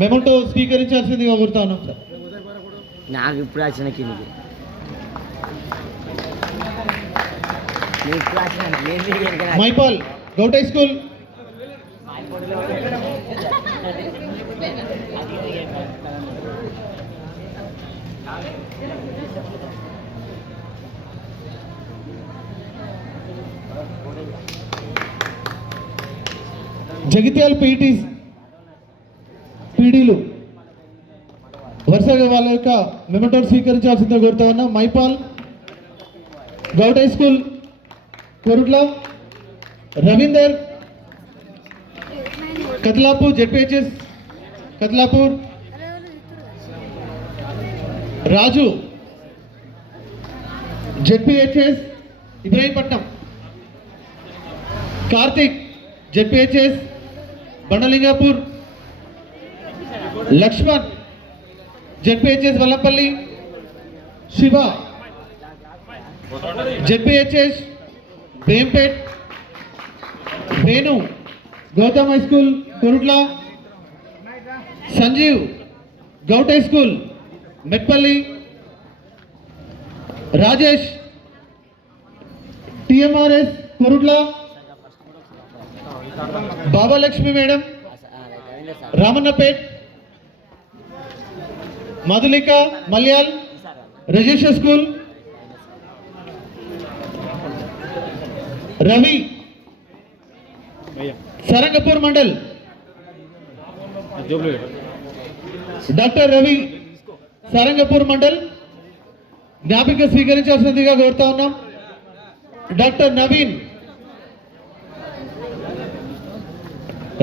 Memento స్వీకరించాల్సిందిగా కోరుతా ఉన్నాం sir. నాకు ఇప్పుడు వచ్చిన కిందికి Maipal govt high school Jagtial పీడీలు వరుసగా వాళ్ళ యొక్క మెమోటోను స్వీకరించాల్సిందిగా కోరుతా ఉన్నా. Maipal govt high school Korutla, Ravinder Kathlapur ZPHS Kathlapur, Raju ZPHS Ibrahimpatnam, Karthik ZPHS Bandalingapur, Laxman ZPHS Vallampalli, Shiva ZPHS Bheempet, Venu Gautam high school Korutla, Sanjeev govt high school Metpally, Rajesh TMRS Korutla, Babalakshmi madam Ramannapet, Madhulika Malyal register school, Ravi Sarangapur mandal, doctor Ravi Sarangapur mandal జ్ఞాపిక స్వీకరించాల్సిందిగా కోరుతా ఉన్నాం. Doctor Naveen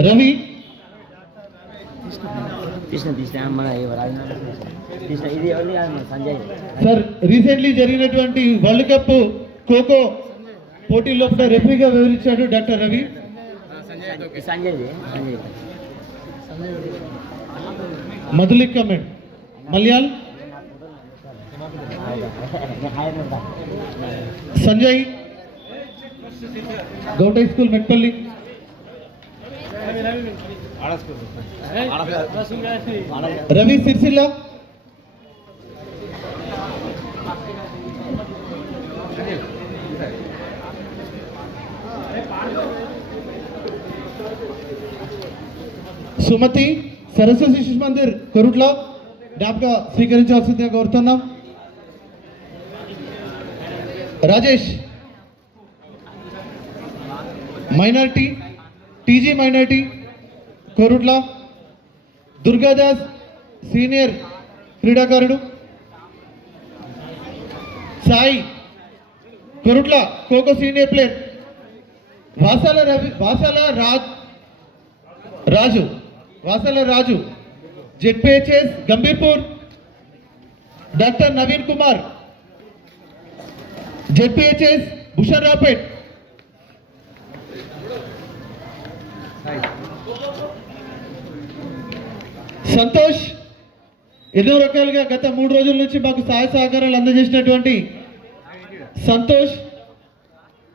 Ravi sir, recently జరిగినటువంటి వరల్డ్ కప్ ఖోఖో పోటీ లోపల రెఫరీగా వివరించాడు డాక్టర్ రవి. మధులిక్ కమెంట్ Malyal, Sanjay govt high school Metpally, Ravi Sircilla, Sumathi Saraswati Shishu Mandir Korutla జ్ఞాపక స్వీకరించాల్సిందిగా కోరుతున్నాం. Rajesh minority TG minority Korutla, Durgadas senior క్రీడాకారుడు, Sai Korutla khokho senior player, Vasala Raju ZPHS Gambhirpur, doctor Naveen Kumar ZPHS Bhushanaraopet, Santosh ఎన్నో రకాలుగా గత 3 రోజుల నుంచి మాకు సహాయ సహకారాలు అందజేసినటువంటి Santosh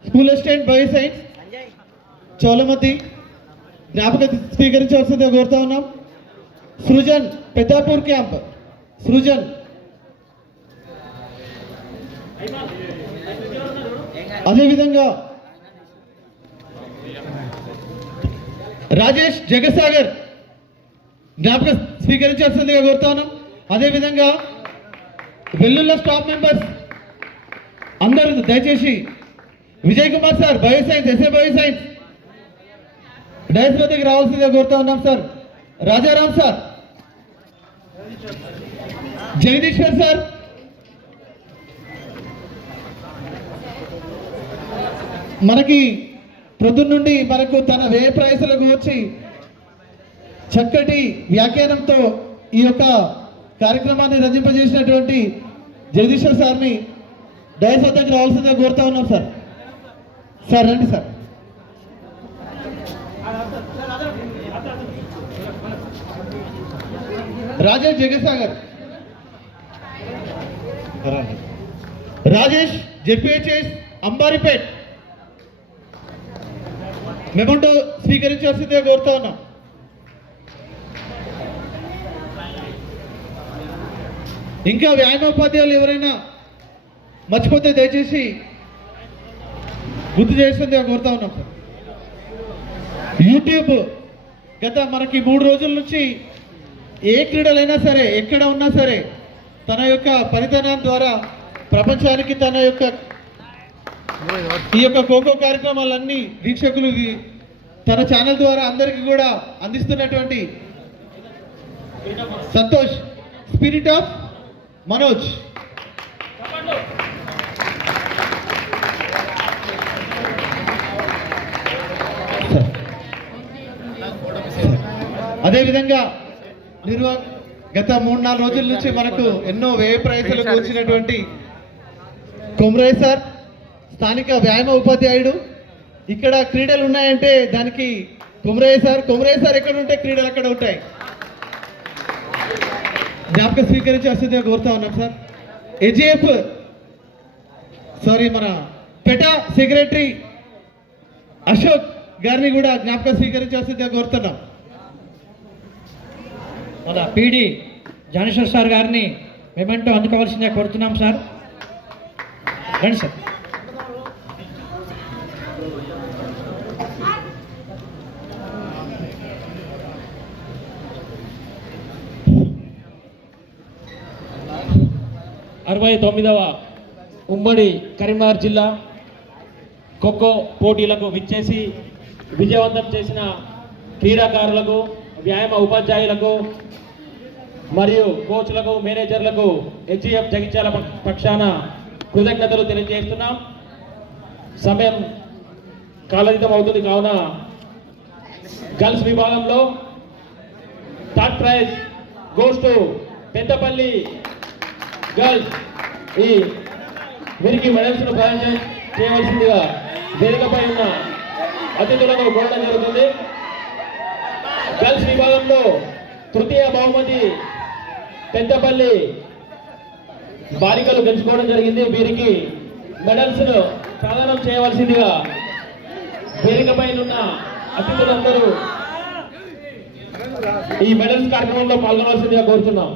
school assistant bio science చోళమతి జ్ఞాపక స్వీకరించవలసిందిగా కోరుతా ఉన్నాం. సృజన్ పెద్దాపూర్ క్యాంప్, సృజన్ అదేవిధంగా రాజేష్ జగసాగర్ జ్ఞాపక స్వీకరించాల్సిందిగా కోరుతా ఉన్నాం. అదేవిధంగా వెల్లుల్ల స్టాఫ్ మెంబర్స్ అందరూ దయచేసి Vijay Kumar sir bio science SA bio science dais వద్దకు రావాల్సిందిగా కోరుతా ఉన్నాం sir. Rajaram sir, Jagadishwar sir, మనకి ప్రొద్దున నుండి మనకు తన వ్యయ ప్రయాసాలకు వచ్చి చక్కటి వ్యాఖ్యానంతో ఈ యొక్క కార్యక్రమాన్ని రంజింపజేసినటువంటి జగదీశ్వర్ సార్ని డైస్ వద్దకు రావాల్సిందిగా కోరుతా ఉన్నాం సార్. సార్ రండి sir. Rajesh Jagasagar, Rajesh ZPHS Ambaripet memento స్వీకరించాల్సిందే కోరుతా ఉన్నాం. ఇంకా వ్యాయామోపాధ్యాయులు ఎవరైనా మర్చిపోతే దయచేసి గుర్తు చేస్తుంది కోరుతా ఉన్నాం సార్. యూట్యూబ్ గత మనకి 3 రోజుల నుంచి ఏ క్రీడలైనా సరే ఎక్కడ ఉన్నా సరే తన యొక్క పనితనం ద్వారా ప్రపంచానికి తన యొక్క ఈ యొక్క ఖోఖో కార్యక్రమాలన్నీ వీక్షకులు తన ఛానల్ ద్వారా అందరికీ కూడా అందిస్తున్నటువంటి సంతోష్, స్పిరిట్ ఆఫ్ మనోజ్. అదేవిధంగా గత 3-4 రోజుల నుంచి మనకు ఎన్నో వ్యయ ప్రయాసాలు కూర్చున్నటువంటి కొమరయ్య సార్, స్థానిక వ్యాయామ ఉపాధ్యాయుడు. ఇక్కడ క్రీడలు ఉన్నాయంటే దానికి కొమరయ్య సార్ ఎక్కడ ఉంటే క్రీడలు అక్కడ ఉంటాయి. జ్ఞాపక స్వీకరించి వస్తుంది కోరుతా ఉన్నాం సార్. ఏజీఎఫ్ మన పెటా సెక్రటరీ అశోక్ గారిని కూడా జ్ఞాపక స్వీకరించి వస్తుంది కోరుతున్నాం. మన పీడి జానేశ్వర్ సార్ గారిని మేమంటూ అందుకోవాల్సిందే కోరుతున్నాం సార్. రండి సార్. అరవై 9వ ఉమ్మడి కరీంనగర్ జిల్లా ఖోఖో పోటీలకు విచ్చేసి విజయవంతం చేసిన క్రీడాకారులకు, వ్యాయామ ఉపాధ్యాయులకు మరియు కోచ్లకు, మేనేజర్లకు హెచ్ఈఎఫ్ జగిత్యాల పక్షాన కృతజ్ఞతలు తెలియజేస్తున్నాం. సమయం కాలరితం అవుతుంది కావున గర్ల్స్ విభాగంలో third prize goes to Peddapalli girls. వీరికి మెడల్స్ను ప్రదానం చేయవలసిందిగా వేదికపై ఉన్న అతిథులను కోరడం జరుగుతుంది. గర్ల్స్ విభాగంలో తృతీయ బహుమతి పెద్దపల్లి బాలికలు గెలుచుకోవడం జరిగింది. వీరికి మెడల్స్ను ప్రదానం చేయవలసిందిగా వేదికపై ఉన్న అతిథులందరూ ఈ మెడల్స్ కార్యక్రమంలో పాల్గొనవలసిందిగా కోరుతున్నాం.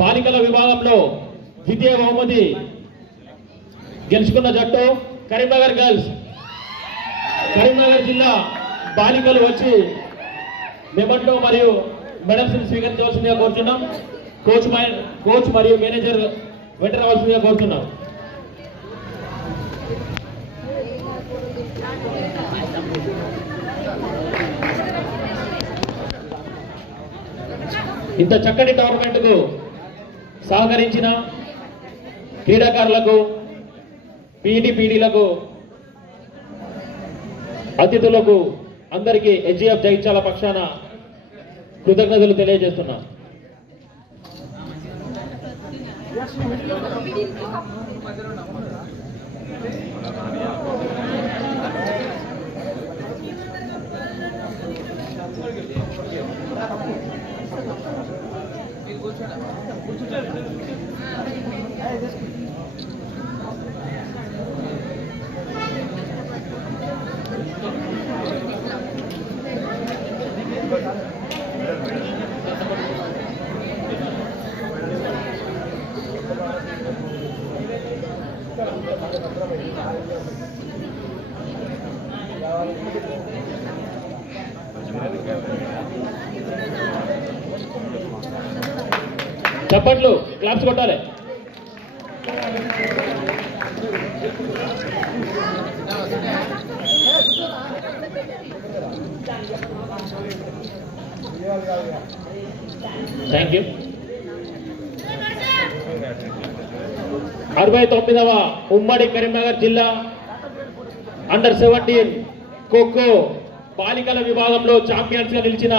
బాలికల విభాగంలో ద్వితీయ బహుమతి గెలుచుకున్న జట్టు కరీంనగర్ గర్ల్స్. కరీంనగర్ జిల్లా బాలికలు వచ్చి మెమంటో మరియు మెడల్స్ స్వీకరించవలసిందిగా కోరుతున్నాం. కోచ్ మరియు మేనేజర్ వెంట రావాల్సిందిగా కోరుతున్నాం. ఇంత చక్కటి టోర్నమెంట్కు సహకరించిన క్రీడాకారులకు, పీడీలకు, అతిథులకు అందరికీ హెచ్ఈఎఫ్ జగిత్యాల పక్షాన కృతజ్ఞతలు తెలియజేస్తున్నాం. Gracias. చప్పట్లు క్లాప్స్ కొట్టాలి. Thank you. 69వ ఉమ్మడి కరీంనగర్ జిల్లా అండర్-17 ఖోఖో బాలికల విభాగంలో ఛాంపియన్స్ గా నిలిచిన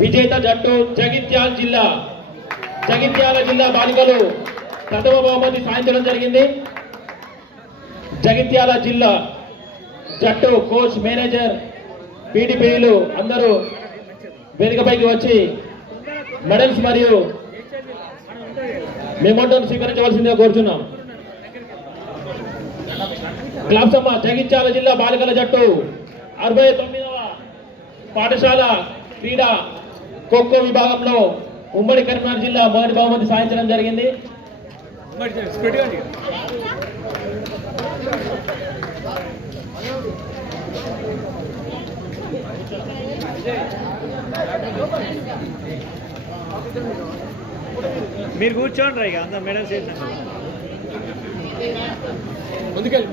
విజేత జట్టు జగిత్యాల జిల్లా బాలికలు ప్రథమ బహుమతి సాధించడం జరిగింది. జగిత్యాల జిల్లా జట్టు కోచ్, మేనేజర్, పీడీపీలు అందరూ వేదికపైకి వచ్చి మెడల్స్ మరియు మెమోంటోను స్వీకరించవలసిందిగా కోరుచున్నాం. క్లాప్స్ అమ్మ. జగిత్యాల జిల్లా బాలికల జట్టు 69వ పాఠశాల క్రీడా ఖోఖో విభాగంలో ఉమ్మడి కరీంనగర్ జిల్లా మొదటి బహుమతి సాధించడం జరిగింది. మీరు కూర్చోండి ఇక అందరు మెడల్స్ వేసినాక ముందుకెళ్ళు.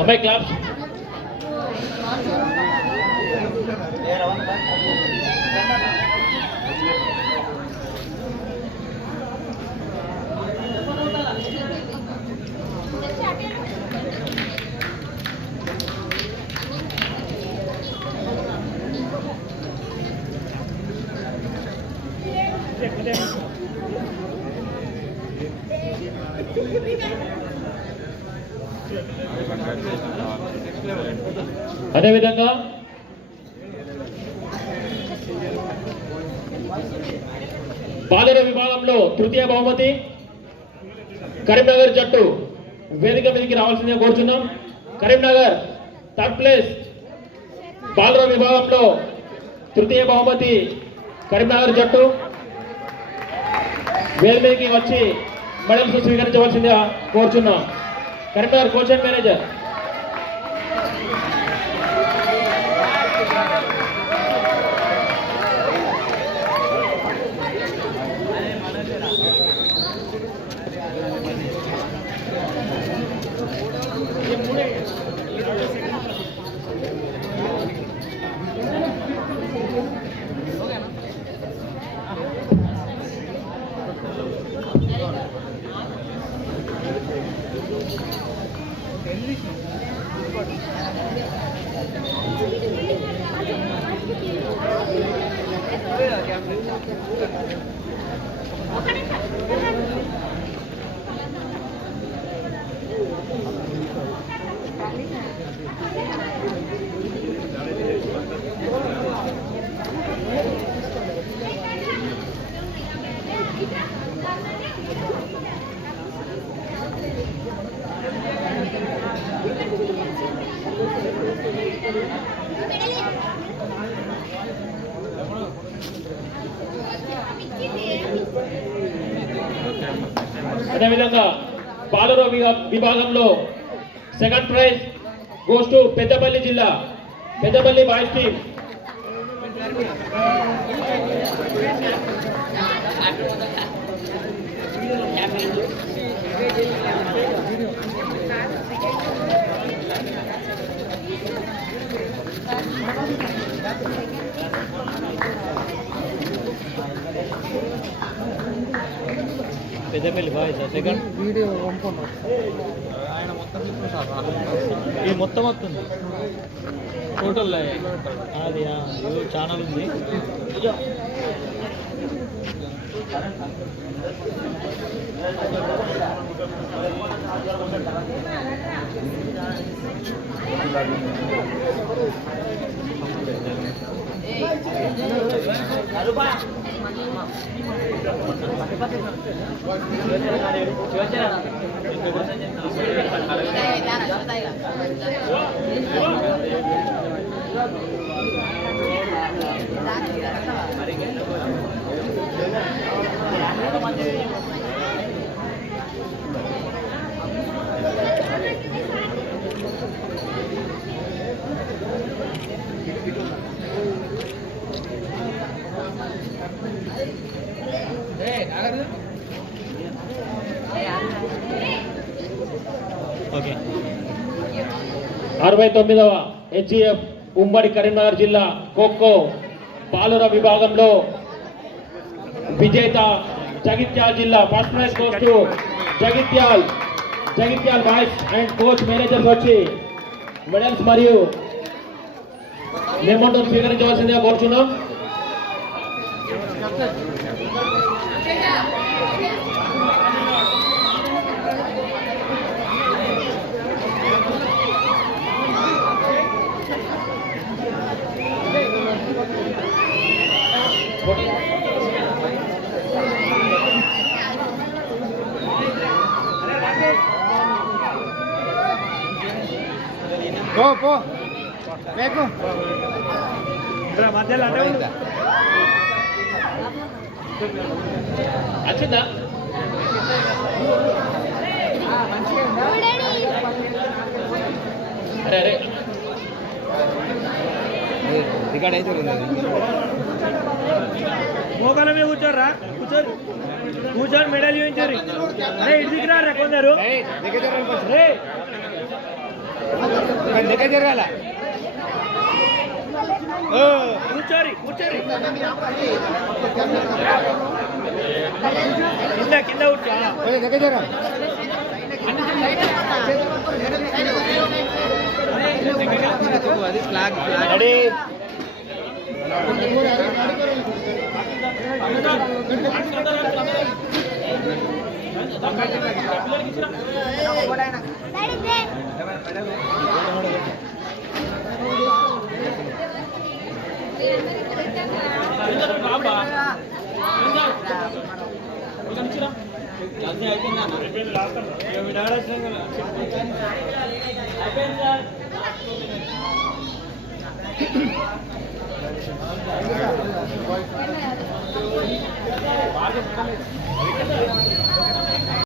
అమ్మాయి క్లాప్స్. అదేవిధంగా బాలుర విభాగంలో తృతీయ బహుమతి కరీంనగర్ జట్టు వేదిక మీదకి రావాల్సిందిగా కోరుచున్నాం. Karimnagar third place. బాలుర విభాగంలో తృతీయ బహుమతి కరీంనగర్ జట్టు వేదిక మీదకి వచ్చి మెడల్స్ స్వీకరించవలసిందిగా కోరుచున్నాం. Karimnagar coach and manager. అదేవిధంగా బాలుర విభాగంలో second prize goes to Peddapalli జిల్లా, Peddapalli boys team. Peddapalli boy sir second video ఆయన మొత్తం ఈ మొత్తం వస్తుంది టోటల్ అది ఛానల్ ఉంది. ఓకే 69వ హెచ్ఈఎఫ్ ఉమ్మడి కరీంనగర్ జిల్లా ఖోఖో బాలుర విభాగంలో విజేత జగిత్యాల జిల్లా. First prize goes to Jagtial boys and coach managers వచ్చి మెడల్స్ మరియు మెమోంటోస్ స్వీకరించవలసిందిగా కోరుచున్నాం. మధ్యలో అంటే వచ్చిందా? అరే అరే మోకాల మీద కూర్చోర్రా, కూర్చొని మెడల్ చూపించారు. అరే ఇంటికి రారా కొందరు. రే కూర్చోరి కింద కూర్చో. రెడీ అయిపోయింది.